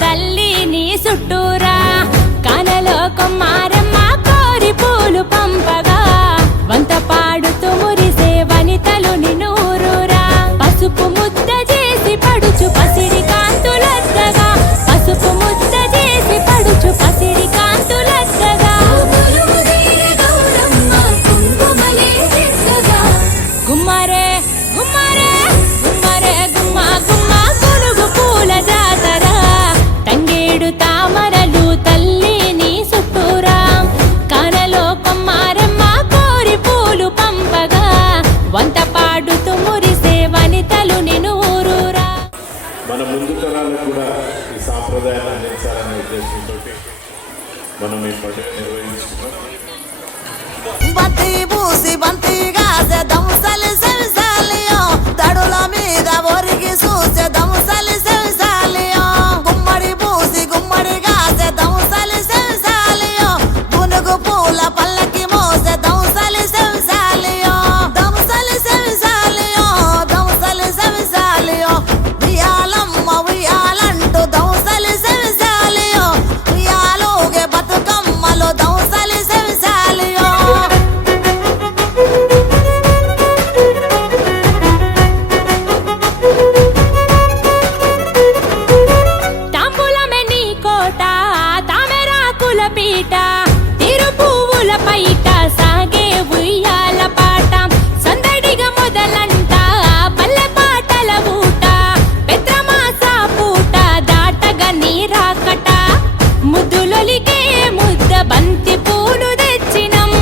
తల్లి నీ చుట్టూరా కానలో కొమ్మారమ్మ కోరి పూలు పంపగా వంత పాడుతూ మురిసే వనితలు నిన్నూరురా పసుపు ముద్ద చేసి పడుచు పసిడి కాంతులద్దగా పసుపు ముద్ద చేసి పడుచు పసిడి కాంతులద్దగా గుమ్మరే గుమ్మరే గుమ్మరే గుమ్మ గుమ్మ గునుగు పూల జాతర తంగేడు తామరలు తల్లి నీ చుట్టూరా కానలో కొమ్మారమ్మ కోరి పూలు పంపగా వంత పాడుతూ మురిసే వనితలు నిన్నూరురా. మన ముందు తరాలకు కూడా ఈ సాంప్రదాయాన్ని అందించాలనే ఉద్దేశంతో మనం ఈ పండుగ నిర్వహించుకున్నాం. బంతి పూసి బంతిగా దంసలి సెవిసాలియో తడుల మీద ఒరిగి చూసే దంసలి సెవిసాలియో గుమ్మడి పూసి గుమ్మడిగా దంసలి సెవిసాలియో పునుగు పూల పల్లకి మోసే దంసలి సెవిసాలియో దంసలి సెవిసాలియో దంసలి సెవిసాలియో ఉయ్యాలమ్మ ఉయ్యాలంటూ దంసలి సెవిసాలియో ఉయ్యాలోగే బతుకమ్మలో దంసలి సెవిసాలియో తాంబూలమే నీ కోట తామెరాకుల పీట తిరు పువ్వుల పైట సాగే ఉయ్యాల పాట సందడిగా మొదలంట పల్లె పాటల ఊట పెద్రమాస పూట దాటగా నీరాకట ముద్దులొలికే ముద్ద బంతి పూలు తెచ్చినం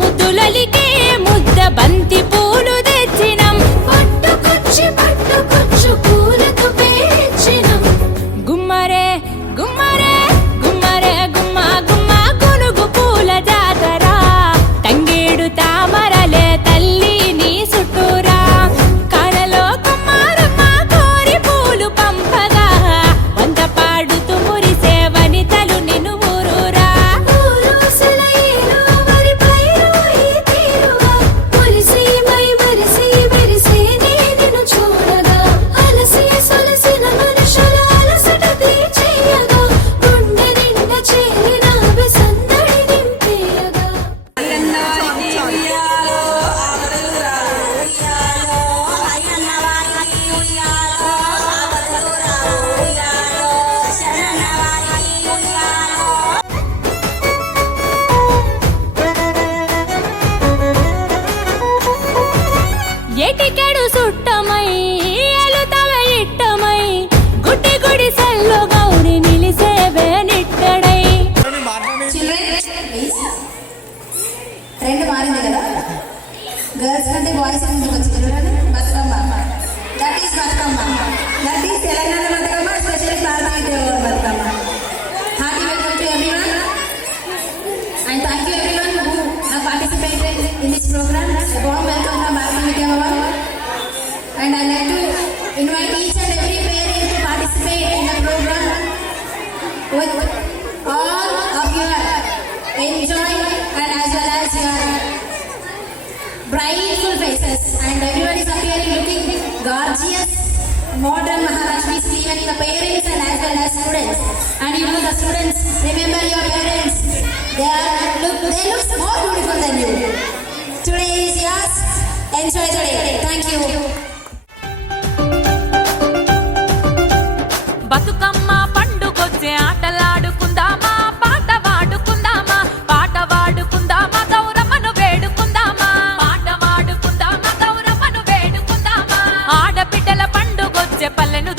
ముద్దులొలికే ముద్ద బంతి పూలు తెచ్చినం పట్టుకొచ్చి పూలతో పేర్చినం గుమ్మరే గుమ్మరే గుమ్మరే గుమ్మ గుమ్మ గునుగు పూల జాతర తంగేడు తామరలే తల్లి నీ చుట్టూరా కానలో కొమ్మారమ్మ కోరి పూలు పంపగా వంత పాడుతూ మురిసే వనితలు నిన్ను ఊరూరా ఏటికెడు సుట్టమై ఎలుతవ ఇట్టమై గుడ్డి గుడి సెల్లో గౌరి నిలిసేవే నిట్టడై ట్రెండ్ మారింది కదా గర్ల్స్ కంటే బాయ్స్ ముందుకు వచ్చింది చూడండి Bathukamma that is Bathukamma that is Telangana Bathukamma special కార్మిక Bathukamma hearty welcome to everyone and thank you everyone who have participated in this program. A warm welcome from Bharati Everyone. And I'd like to invite each and every parent to participate in the program with all of your enjoy and as well as your brightful faces. And everyone is appearing looking gorgeous, modern Maharashtri's even the parents and as well as students. And you know the students, remember your parents. They look more beautiful than you. Today is yours. Enjoy the day. Thank you. Bathukamma పండుగొచ్చే ఆటలాడుకుందామా పాట వాడుకుందామా పాట వాడుకుందామా గౌరమ్మను వేడుకుందామా పాట వాడుకుందామా గౌరమ్మను వేడుకుందామా ఆడబిడ్డల పండుగొచ్చే పల్లెను